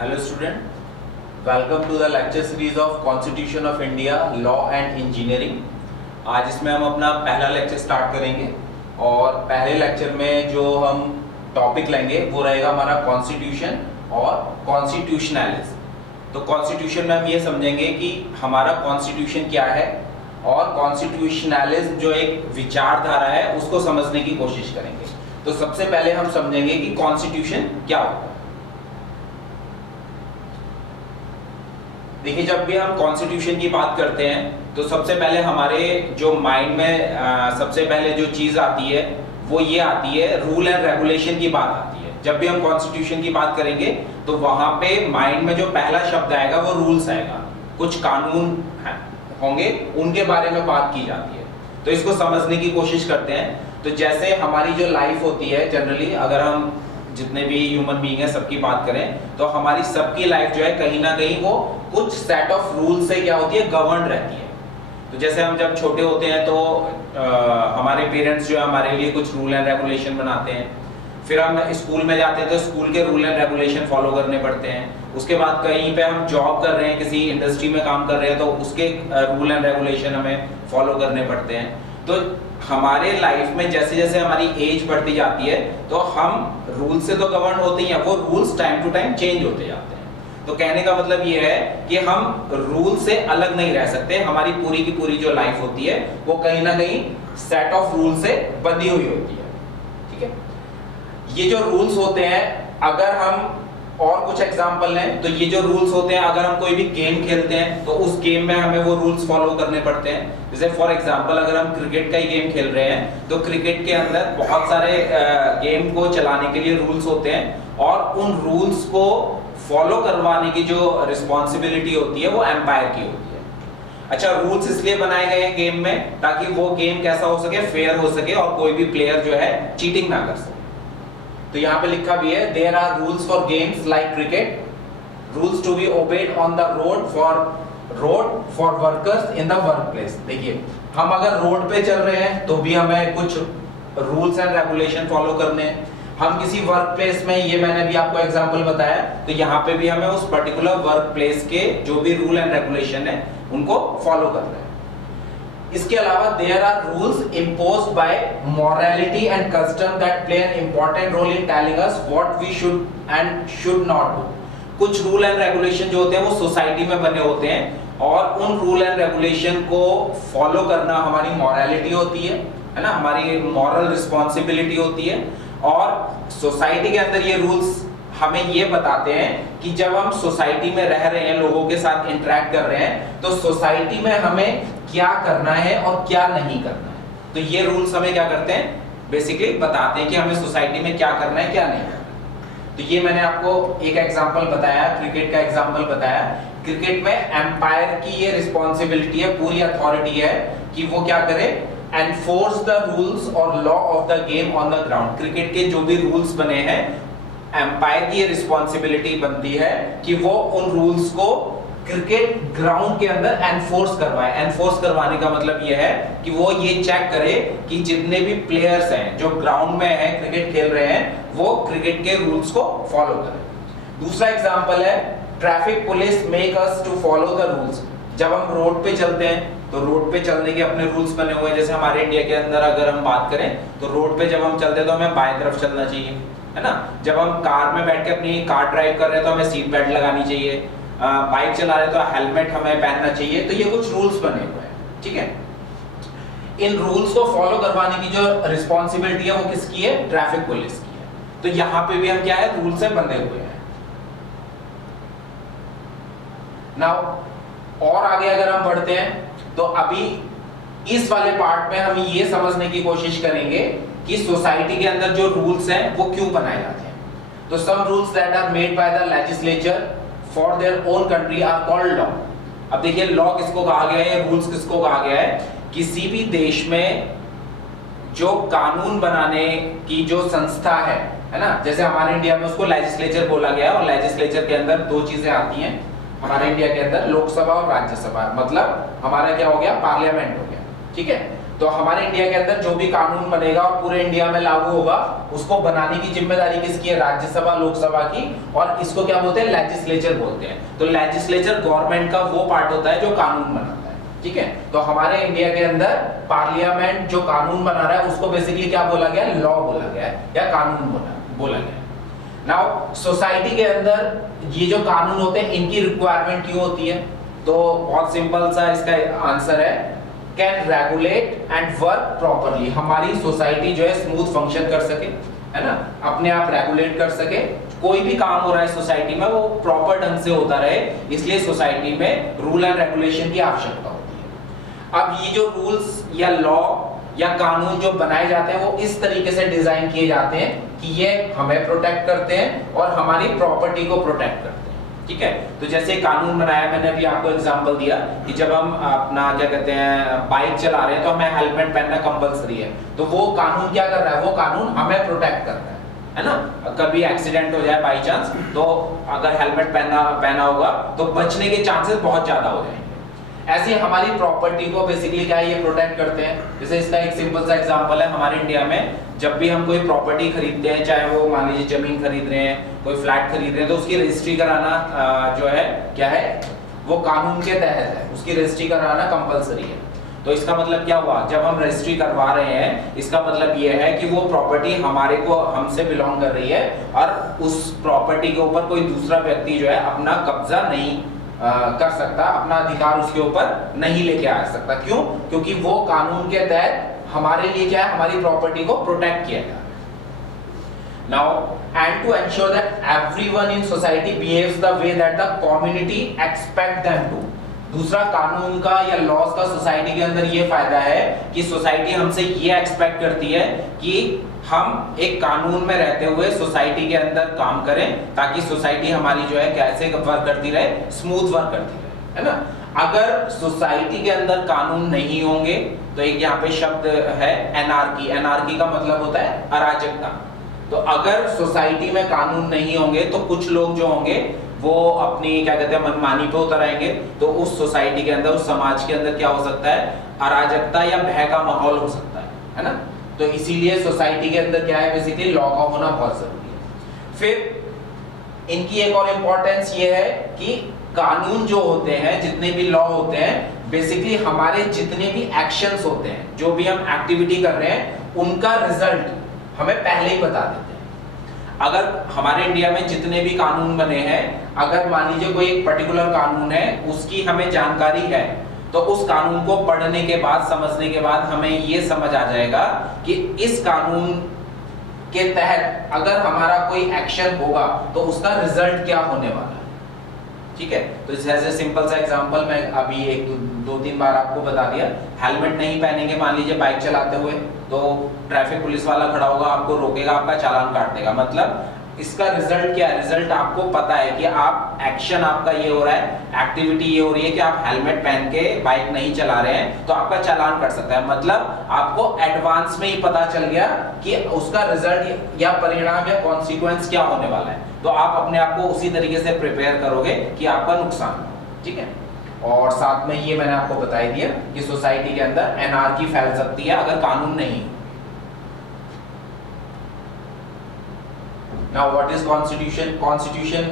Hello student, welcome to the lecture series of Constitution of India, Law and Engineering। आज इसमें हम अपना पहला लेक्चर स्टार्ट करेंगे और पहले लेक्चर में जो हम टॉपिक लेंगे वो रहेगा हमारा कॉन्स्टिट्यूशन और कॉन्स्टिट्यूशनलिज्म। तो कॉन्स्टिट्यूशन में हम ये समझेंगे कि हमारा कॉन्स्टिट्यूशन क्या है और कॉन्स्टिट्यूशनलिज्म जो एक विचारधारा है उसको समझने की कोशिश करेंगे। तो सबसे पहले हम समझेंगे कि कॉन्स्टिट्यूशन क्या होता है। देखिए, जब भी हम कॉन्स्टिट्यूशन की बात करते हैं तो सबसे पहले हमारे जो माइंड में सबसे पहले जो चीज आती है वो ये आती है, रूल एंड रेगुलेशन की बात आती है। जब भी हम कॉन्स्टिट्यूशन की बात करेंगे तो वहां पे माइंड में जो पहला शब्द आएगा वो रूल्स आएगा, कुछ कानून होंगे उनके बारे में बात की जाती है। तो इसको समझने की कोशिश करते हैं। तो जैसे हमारी जो लाइफ होती है जनरली, अगर हम जितने भी ह्यूमन बीइंग है सबकी बात करें तो हमारी सबकी लाइफ जो है कहीं ना कहीं वो कुछ सेट ऑफ रूल से क्या होती है, गवर्न रहती है। तो जैसे हम जब छोटे होते हैं तो हमारे पेरेंट्स जो है हमारे लिए कुछ रूल एंड रेगुलेशन बनाते हैं। फिर हम स्कूल में जाते हैं तो स्कूल के रूल एंड रेगुलेशन फॉलो करने पड़ते हैं। उसके बाद कहीं पे हम जॉब कर रहे हैं, किसी इंडस्ट्री में काम कर रहे हैं तो उसके रूल एंड रेगुलेशन हमें फॉलो करने पड़ते हैं। तो हमारे लाइफ में जैसे जैसे हमारी एज बढ़ती जाती है तो हम रूल से तो गवर्न होते ही हैं, वो rules time to time change होते जाते हैं। तो कहने का मतलब ये है कि हम रूल से अलग नहीं रह सकते। हमारी पूरी की पूरी जो लाइफ होती है वो कहीं ना कहीं सेट ऑफ रूल से बंधी हुई होती है। ठीक है, ये जो रूल्स होते हैं, अगर हम और कुछ एग्जांपल लें तो ये जो रूल्स होते हैं, अगर हम कोई भी गेम खेलते हैं तो उस गेम में हमें वो रूल्स फॉलो करने पड़ते हैं। जैसे फॉर एग्जांपल अगर हम क्रिकेट का ही गेम खेल रहे हैं तो क्रिकेट के अंदर बहुत सारे गेम को चलाने के लिए रूल्स होते हैं और उन रूल्स को फॉलो करवाने की जो रिस्पॉन्सिबिलिटी होती है वो एम्पायर की होती है। अच्छा, रूल्स इसलिए बनाए गए हैं गेम में ताकि वो गेम कैसा हो सके, फेयर हो सके और कोई भी प्लेयर जो है चीटिंग ना कर सके। तो यहाँ पे लिखा भी है, there are rules for games like cricket, rules to be obeyed on the road for workers in the workplace. देखिए, हम अगर रोड पे चल रहे हैं तो भी हमें कुछ रूल्स एंड रेगुलेशन फॉलो करने हैं। हम किसी वर्क प्लेस में, ये मैंने भी आपको एग्जांपल बताया, तो यहाँ पे भी हमें उस पर्टिकुलर वर्क प्लेस के जो भी रूल एंड रेगुलेशन है उनको फॉलो करना है। इसके अलावा there are rules imposed by morality and custom that play an important role in telling us what we should and should not do. कुछ रूल एंड रेगुलेशन जो होते हैं वो सोसाइटी में बने होते हैं और उन रूल एंड रेगुलेशन को फॉलो करना हमारी मॉरलिटी होती है ना, हमारी मॉरल रिस्पॉन्सिबिलिटी होती है। और सोसाइटी के अंदर ये रूल्स हमें ये बताते हैं कि जब हम सोसाइटी में रह रहे हैं, लोगों के साथ इंटरेक्ट कर रहे हैं, तो सोसाइटी में हमें क्या करना है और क्या नहीं करना है। तो ये रूल्स हमें क्या करते हैं, बेसिकली बताते हैं कि हमें सोसाइटी में क्या करना है क्या नहीं करना है। तो ये मैंने आपको एक एग्जांपल बताया, क्रिकेट का एग्जांपल बताया। क्रिकेट में एम्पायर की ये रिस्पॉन्सिबिलिटी है, पूरी अथॉरिटी है कि वो क्या करे, एनफोर्स द रूल्स और law of the game on the ground. Cricket के जो भी रूल्स बने हैं, एम्पायर की ये रिस्पॉन्सिबिलिटी बनती है कि वो उन रूल्स को क्रिकेट ग्राउंड के अंदर एनफोर्स करवाए। एनफोर्स करवाने का मतलब ये है कि वो ये चेक करे कि जितने भी प्लेयर्स हैं जो ग्राउंड में हैं, क्रिकेट खेल रहे हैं, वो क्रिकेट के रूल्स को फॉलो करें। दूसरा एग्जांपल है, traffic police make us to follow the rules. जब हम रोड पे चलते हैं तो रोड पे चलने के अपने रूल्स बने हुए हैं। जैसे हमारे इंडिया के अंदर अगर हम बात करें तो रोड पे जब हम चलते हैं तो हमें बाएं तरफ चलना चाहिए, है ना। जब हम कार में बैठ के अपनी कार ड्राइव कर रहे हैं तो हमें सीट बेल्ट लगानी चाहिए, बाइक चला रहे तो हेलमेट हमें पहनना चाहिए। तो ये कुछ रूल्स बने हुए हैं, ठीक है। इन रूल्स को फॉलो करवाने की जो रिस्पॉन्सिबिलिटी है वो किसकी है, ट्रैफिक पुलिस की है। तो यहाँ पे भी हम क्या है, रूल से बंधे हुए हैं। नाउ और आगे अगर हम बढ़ते हैं तो अभी इस वाले पार्ट में हम ये समझने की कोशिश करेंगे कि सोसाइटी के अंदर जो रूल्स हैं वो क्यों बनाए जाते हैं। तो some rules that are made by the legislature for their own country are called law. अब देखिए, लॉ किसको कहा गया है, रूल्स किसको कहा गया है, किसी भी देश में जो कानून बनाने की जो संस्था है ना। जैसे हमारे इंडिया में उसको लेजिस्लेचर बोला गया और लेजिस्लेचर के अंदर दो चीजें आती हैं हमारे इंडिया के अंदर, लोकसभा और राज्यसभा। मतलब हमारा क्या हो गया, पार्लियामेंट हो गया, ठीक है। तो हमारे इंडिया के अंदर जो भी कानून बनेगा और पूरे इंडिया में लागू होगा, उसको बनाने की जिम्मेदारी किसकी है? राज्यसभा लोकसभा की। और इसको क्या बोलते हैं? लेजिस्लेचर बोलते हैं। तो लेजिस्लेचर गवर्नमेंट का वो पार्ट होता है जो कानून बनाता है, ठीक है। तो हमारे इंडिया के अंदर पार्लियामेंट जो कानून बना रहा है उसको बेसिकली क्या बोला गया? लॉ बोला गया है या कानून बोला गया है। नाउ सोसाइटी के अंदर ये जो कानून होते हैं इनकी रिक्वायरमेंट क्यों होती है? तो बहुत सिंपल सा इसका आंसर है, can regulate and work properly. हमारी सोसाइटी जो है स्मूथ फंक्शन कर सके, है ना, अपने आप रेगुलेट कर सके, कोई भी काम हो रहा है सोसाइटी में वो प्रॉपर ढंग से होता रहे, इसलिए सोसाइटी में रूल एंड रेगुलेशन की आवश्यकता होती है। अब ये जो रूल्स या लॉ या कानून जो बनाए जाते हैं वो इस तरीके से डिजाइन किए जाते हैं कि ये हमें प्रोटेक्ट करते हैं और हमारी प्रॉपर्टी को प्रोटेक्ट करते हैं, ठीक है। तो जैसे कानून बनाया, मैंने अभी आपको एग्जांपल दिया कि जब हम अपना क्या कहते हैं बाइक चला रहे हैं तो हमें हेलमेट पहनना कंपलसरी है। तो वो कानून क्या कर रहा है? वो कानून हमें प्रोटेक्ट कर रहा है ना। कभी एक्सीडेंट हो जाए बाई चांस, तो अगर हेलमेट पहना होगा तो बचने के चांसेस बहुत ज्यादा हो जाएंगे। ऐसे हमारी प्रॉपर्टी को बेसिकली क्या है? ये प्रोटेक्ट करते हैं। जैसे इसका एक सिंपल सा एग्जांपल है, हमारे इंडिया में जब भी हम कोई प्रॉपर्टी खरीदते हैं, चाहे वो मान लीजिए जमीन खरीद रहे हैं, कोई फ्लैट खरीद रहे हैं, तो उसकी रजिस्ट्री कराना जो है क्या है? वो कानून के तहत है, उसकी रजिस्ट्री कराना कंपलसरी है। तो इसका मतलब क्या हुआ? जब हम रजिस्ट्री करवा रहे हैं, इसका मतलब ये है कि वो प्रॉपर्टी हमारे को हमसे बिलोंग कर रही है और उस प्रॉपर्टी के ऊपर कोई दूसरा व्यक्ति जो है अपना कब्जा नहीं कर सकता, अपना अधिकार उसके ऊपर नहीं लेके आ सकता। क्यों? क्योंकि वो कानून के तहत हमारे लिए क्या है? हमारी प्रॉपर्टी को प्रोटेक्ट किया जा रहा है। Now and to ensure that everyone in society behaves the way that the community expect them to. दूसरा कानून का या लॉज का सोसाइटी के अंदर ये फायदा है कि सोसाइटी हमसे ये एक्सपेक्ट करती है कि हम एक कानून में रहते हुए सोसाइटी के अंदर काम करें, ताकि सोसाइटी हमारी जो है कैसे वर्क करती रहे? स्मूथ वर्क करती रहे, है ना। अगर सोसाइटी के अंदर कानून नहीं होंगे तो एक यहाँ पे शब्द है एनार्की। एनार्की का मतलब होता है अराजकता। तो अगर सोसाइटी में कानून नहीं होंगे तो कुछ लोग जो होंगे वो अपनी क्या कहते हैं मनमानी पे उतर आएंगे। तो उस सोसाइटी के अंदर, उस समाज के अंदर क्या हो सकता है? अराजकता या भय का माहौल हो सकता है ना। तो इसीलिए सोसाइटी के अंदर क्या है? बेसिकली लॉ का होना बहुत जरूरी है। फिर इनकी एक और इंपॉर्टेंस ये है कि कानून जो होते हैं, जितने भी लॉ होते हैं, बेसिकली हमारे जितने भी एक्शंस होते हैं, जो भी हम एक्टिविटी कर रहे हैं, उनका रिजल्ट हमें पहले ही बता देते हैं। अगर हमारे इंडिया में जितने भी कानून बने हैं, अगर मान लीजिए कोई एक पर्टिकुलर कानून है, उसकी हमें जानकारी है, तो उस कानून को पढ़ने के बाद, समझने के बाद हमें ये समझ आ जाएगा कि इस कानून के तहत अगर हमारा कोई एक्शन होगा तो उसका रिजल्ट क्या होने वाला है, ठीक है। तो जैसे सिंपल सा एग्जांपल मैं अभी एक दो तीन बार आपको बता दिया, हेलमेट नहीं पहनेंगे मान लीजिए बाइक चलाते हुए, तो ट्रैफिक पुलिस वाला खड़ा होगा, आपको रोकेगा, आपका चालान काट देगा। मतलब इसका रिजल्ट क्या है? रिजल्ट आपको पता है कि आप एक्शन आपका ये हो रहा है, एक्टिविटी ये हो रही है कि आप हेलमेट पहन के बाइक नहीं चला रहे हैं, तो आपका चालान कट सकता है। मतलब आपको एडवांस में ही पता चल गया कि उसका रिजल्ट या परिणाम या कॉन्सिक्वेंस क्या होने वाला है। तो आप अपने आप को उसी तरीके से प्रिपेयर करोगे कि आपका नुकसान हो, ठीक है। और साथ में ये मैंने आपको बता ही दिया कि सोसाइटी के अंदर एनार्की फैल सकती है अगर कानून नहीं। Now what is constitution? Constitution,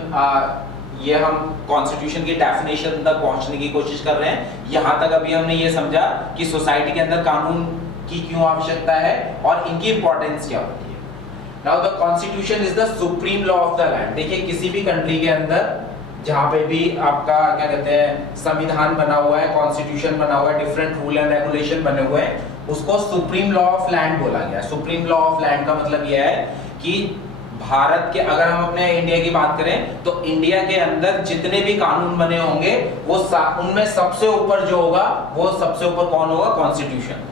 ये हम कॉन्स्टिट्यूशन की डेफिनेशन तक पहुंचने की कोशिश कर रहे हैं। यहां तक अभी हमने ये समझा कि सोसाइटी के अंदर कानून की क्यों आवश्यकता है और इनकी इंपॉर्टेंस क्या होती है। Now the constitution is the supreme law of the land. देखिए किसी भी कंट्री के अंदर जहां पे भी आपका क्या कहते हैं संविधान बना हुआ है, कॉन्स्टिट्यूशन बना हुआ है, डिफरेंट रूल एंड रेगुलेशन बने हुए हैं, उसको सुप्रीम लॉ ऑफ लैंड बोला गया। सुप्रीम लॉ ऑफ लैंड का मतलब यह है कि भारत के, अगर हम अपने इंडिया की बात करें तो इंडिया के अंदर जितने भी कानून बने होंगे वो उनमें सबसे ऊपर जो होगा, वो सबसे ऊपर कौन होगा? कॉन्स्टिट्यूशन।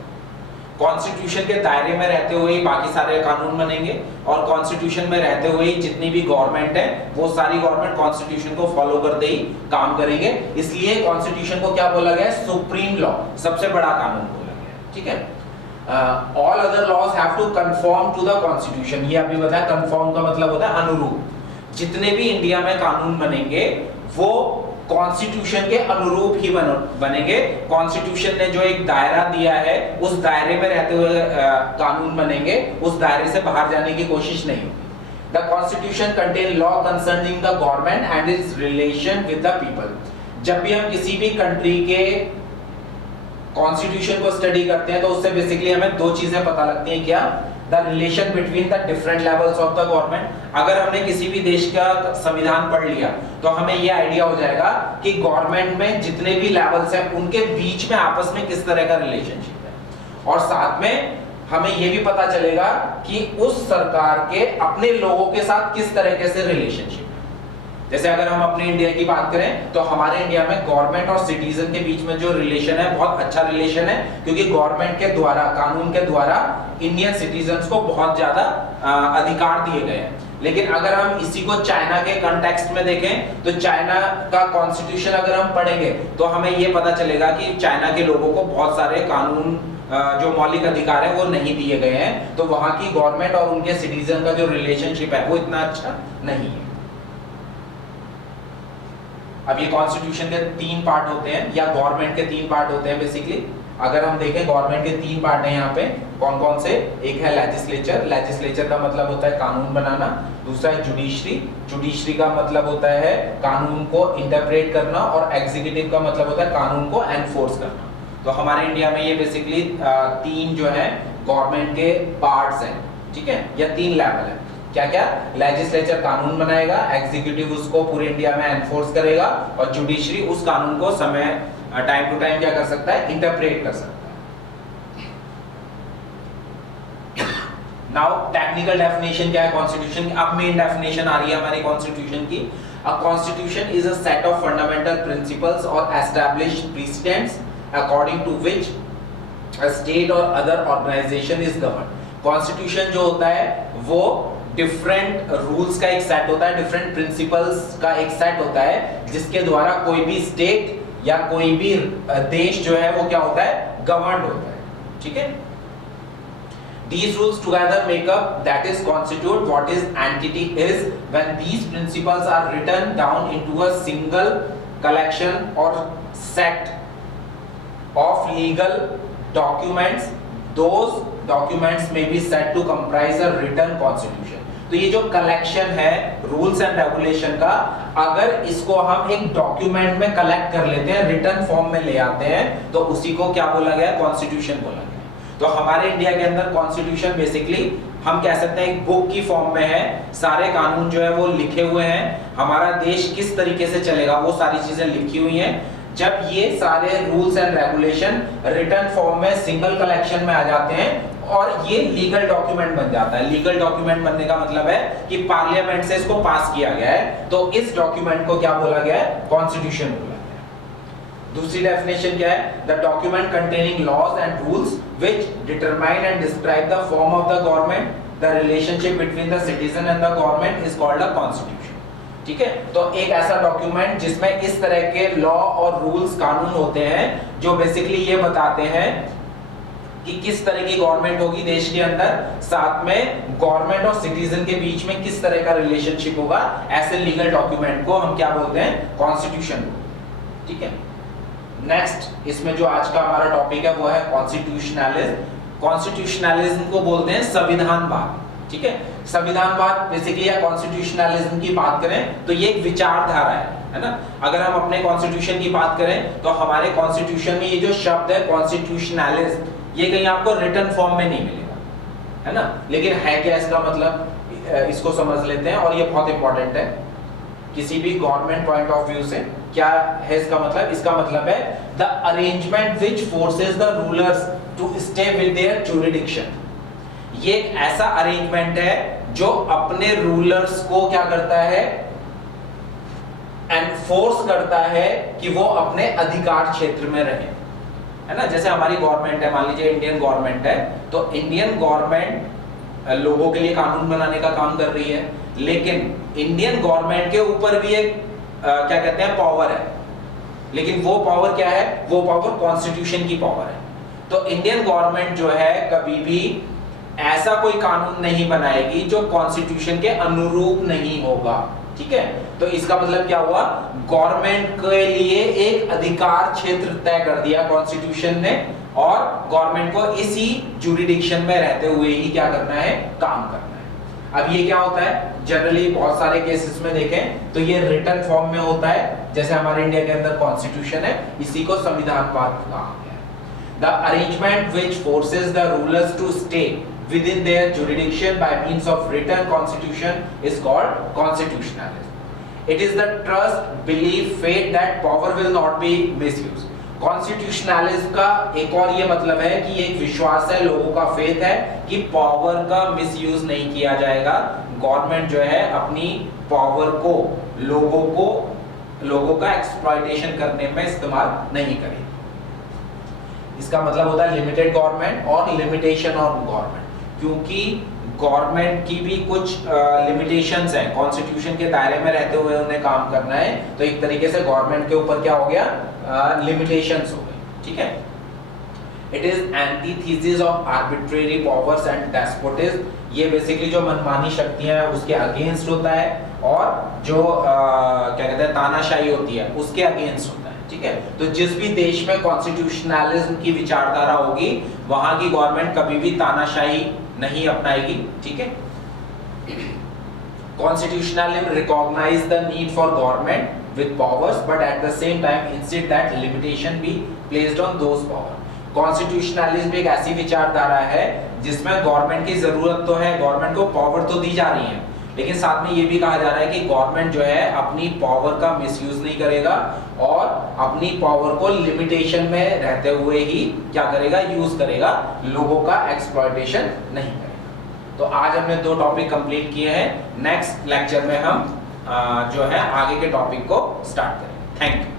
कॉन्स्टिट्यूशन के दायरे में रहते हुए ही बाकी सारे कानून बनेंगे, और कॉन्स्टिट्यूशन में रहते हुए ही जितनी भी गवर्नमेंट है वो सारी गवर्नमेंट कॉन्स्टिट्यूशन को फॉलो करते ही काम करेंगे। इसलिए कॉन्स्टिट्यूशन को क्या बोला गया है? सुप्रीम लॉ, सबसे बड़ा कानून बोला गया है, ठीक है। All other laws have to conform to the constitution. ये अभी बताया, कंफॉर्म का मतलब होता है अनुरूप। जितने भी इंडिया में कानून बनेंगे वो कॉन्स्टिट्यूशन के अनुरूप ही बनेंगे। कॉन्स्टिट्यूशन ने जो एक दायरा दिया है उस दायरे में रहते हुए कानून बनेंगे, उस दायरे से बाहर जाने की कोशिश नहीं होगी। The Constitution contain law concerning the government and its relation with the people। जब भी हम किसी भी कंट्री के कॉन्स्टिट्यूशन को स्टडी करते हैं तो उससे बेसिकली हमें दो चीजें पता लगती हैं। क्या? The relation between the different levels of the government. अगर हमने किसी भी देश का संविधान पढ़ लिया तो हमें यह आइडिया हो जाएगा कि गवर्नमेंट में जितने भी लेवल्स हैं उनके बीच में आपस में किस तरह का रिलेशनशिप है, और साथ में हमें यह भी पता चलेगा कि उस सरकार के अपने लोगों के साथ किस तरीके से रिलेशनशिप है। जैसे अगर हम अपने इंडिया की बात करें तो हमारे इंडिया में गवर्नमेंट और सिटीजन के बीच में जो रिलेशन है बहुत अच्छा रिलेशन है, क्योंकि गवर्नमेंट के द्वारा, कानून के द्वारा इंडियन सिटीजन्स को बहुत ज्यादा अधिकार दिए गए हैं। लेकिन अगर हम इसी को चाइना के कॉन्टेक्स्ट में देखें तो चाइना का कॉन्स्टिट्यूशन अगर हम पढ़ेंगे तो हमें यह पता चलेगा कि चाइना के लोगों को बहुत सारे कानून जो मौलिक अधिकार है वो नहीं दिए गए हैं, तो वहां की गवर्नमेंट और उनके सिटीजन का जो रिलेशनशिप है वो इतना अच्छा नहीं है। अब ये कॉन्स्टिट्यूशन के तीन पार्ट होते हैं, या गवर्नमेंट के तीन पार्ट होते हैं बेसिकली। अगर हम देखें गवर्नमेंट के तीन पार्ट हैं यहाँ पे, कौन कौन से? एक है लेजिस्लेचर। लेजिस्लेचर का मतलब होता है कानून बनाना। दूसरा है जुडिशरी। जुडिशरी का मतलब होता है कानून को इंटरप्रेट करना, और एग्जीक्यूटिव का मतलब होता है कानून को एनफोर्स करना। तो हमारे इंडिया में ये बेसिकली तीन जो है गवर्नमेंट के पार्ट्स हैं, ठीक है, या तीन लेवल है। क्या क्या? लेजिस्लेचर कानून बनाएगा, एग्जीक्यूटिव उसको पूरे इंडिया में एनफोर्स करेगा, और जुडिशरी उस कानून को समय टाइम टू टाइम क्या कर सकता है? इंटरप्रेट कर सकता है। नाउ टेक्निकल डेफिनेशन क्या है कॉन्स्टिट्यूशन की? अब मेन डेफिनेशन आ रही है हमारी कॉन्स्टिट्यूशन की। A constitution is a set of fundamental principles और established precedents according to which a state or other organization is governed। Constitution जो होता है वो डिफरेंट रूल्स का एक सेट होता है, डिफरेंट प्रिंसिपल्स का एक सेट होता है, जिसके द्वारा कोई भी स्टेट या कोई भी देश जो है वो क्या होता है? गवर्न होता है, ठीक है। These rules together make up, that is constitute what is entity is when these principles are written down into a single collection or set of legal documents। Those documents may be said to comprise a written constitution। तो ये जो collection है rules and regulation का, अगर इसको हम एक document में कलेक्ट कर लेते हैं, रिटन फॉर्म में ले आते हैं, तो उसी को क्या बोला गया? कॉन्स्टिट्यूशन बोला गया। तो हमारे इंडिया के अंदर कॉन्स्टिट्यूशन बेसिकली हम कह सकते हैं एक बुक की फॉर्म में है। सारे कानून जो है वो लिखे हुए हैं, हमारा देश किस तरीके से चलेगा वो सारी चीजें लिखी हुई हैं। जब ये सारे rules and regulation written form में सिंगल कलेक्शन में आ जाते हैं और ये लीगल डॉक्यूमेंट बन जाता है। लीगल डॉक्यूमेंट बनने का मतलब है कि पार्लियामेंट से इसको पास किया गया है, तो इस डॉक्यूमेंट को क्या बोला गया है? कॉन्स्टिट्यूशन बोला गया है। दूसरी डेफिनेशन क्या है? The document containing laws and rules which determine and describe the form of the government, the relationship between the citizen and the government is called a constitution, ठीक है। तो एक ऐसा डॉक्यूमेंट जिसमें इस तरह के लॉ और रूल्स, कानून होते हैं जो बेसिकली ये बताते हैं कि किस तरह की गवर्नमेंट होगी देश के अंदर, साथ में गवर्नमेंट और सिटीजन के बीच में किस तरह का रिलेशनशिप होगा। ऐसे लीगल डॉक्यूमेंट को हम क्या बोलते हैं? कॉन्स्टिट्यूशन, ठीक है। नेक्स्ट इसमें जो आज का हमारा टॉपिक है वो है कॉन्स्टिट्यूशनलिज्म। कॉन्स्टिट्यूशनलिज्म को बोलते हैं संविधानवाद, ठीक है। संविधानवाद बेसिकली या कॉन्स्टिट्यूशनलिज्म की बात करें तो ये एक विचारधारा है ना। अगर हम अपने कॉन्स्टिट्यूशन की बात करें तो हमारे कॉन्स्टिट्यूशन में ये जो शब्द है कॉन्स्टिट्यूशनलिज्म, ये कहीं आपको रिटन फॉर्म में नहीं मिलेगा, है ना। लेकिन है क्या इसका मतलब? इसको समझ लेते हैं, और ये बहुत इंपॉर्टेंट है किसी भी गवर्नमेंट पॉइंट ऑफ व्यू से। क्या है इसका मतलब? इसका मतलब है the arrangement which forces the rulers to stay with their jurisdiction. ये एक ऐसा अरेंजमेंट है जो अपने रूलर्स को क्या करता है? एनफोर्स करता है कि वो अपने अधिकार क्षेत्र में रहे, है ना। जैसे हमारी गवर्नमेंट है, मान लीजिए इंडियन गवर्नमेंट है, तो इंडियन गवर्नमेंट लोगों के लिए कानून बनाने का काम कर रही है, लेकिन इंडियन गवर्नमेंट के ऊपर भी एक क्या कहते हैं? पावर है। लेकिन वो पावर क्या है? वो पावर कॉन्स्टिट्यूशन की पावर है। तो इंडियन गवर्नमेंट जो है कभी भी ऐसा कोई कानून नहीं बनाएगी जो कॉन्स्टिट्यूशन के अनुरूप नहीं होगा, ठीक है, तो इसका मतलब क्या हुआ, गवर्नमेंट के लिए एक अधिकार क्षेत्र तय कर दिया कॉन्स्टिट्यूशन ने, और गवर्नमेंट को इसी जुरिडिक्शन में रहते हुए ही क्या करना है, काम करना है। अब ये क्या होता है, जनरली बहुत सारे केसेस में देखें तो ये रिटन फॉर्म में होता है, जैसे हमारे इंडिया के अंदर कॉन्स्टिट्यूशन है, इसी को संविधानवाद कहा गया है। The arrangement which forces the rulers to stay within their jurisdiction by means of written constitution is called constitutionalism. It is the trust, belief, faith that power will not be misused. Constitutionalism का एक और ये मतलब है कि एक विश्वास है, लोगों का फेथ है कि पावर का मिसयूज नहीं किया जाएगा, गवर्नमेंट जो है अपनी पावर को लोगों का एक्सप्लॉयटेशन करने में इस्तेमाल नहीं करेगी। इसका मतलब होता है लिमिटेड गवर्नमेंट और लिमिटेशन ऑन गवर्नमेंट, क्योंकि गवर्नमेंट की भी कुछ लिमिटेशंस हैं, कॉन्स्टिट्यूशन के दायरे में रहते हुए उन्हें काम करना है, तो एक तरीके से गवर्नमेंट के ऊपर क्या हो गया, लिमिटेशंस हो गए, ठीक है। It is antithesis of arbitrary powers and despotism, ये बेसिकली जो मनमानी शक्तियां हैं उसके अगेंस्ट होता है, और जो क्या कहते हैं तानाशाही होती है उसके अगेंस्ट होता है, ठीक है। तो जिस भी देश में कॉन्स्टिट्यूशनलिज्म की विचारधारा होगी वहां की गवर्नमेंट कभी भी तानाशाही नहीं अपनाएगी, ठीक है। Constitutionalism recognize the need for government with powers, but at the same time insist that limitation be placed on those powers. Constitutionalism एक ऐसी विचारधारा है जिसमें गवर्नमेंट की जरूरत तो है, गवर्नमेंट को पावर तो दी जा रही है, लेकिन साथ में ये भी कहा जा रहा है कि गवर्नमेंट जो है अपनी पावर का मिसयूज नहीं करेगा और अपनी पावर को लिमिटेशन में रहते हुए ही क्या करेगा, यूज करेगा, लोगों का एक्सप्लॉयटेशन नहीं करेगा। तो आज हमने 2 टॉपिक कंप्लीट किए हैं, नेक्स्ट लेक्चर में हम जो है आगे के टॉपिक को स्टार्ट करेंगे। Thank you.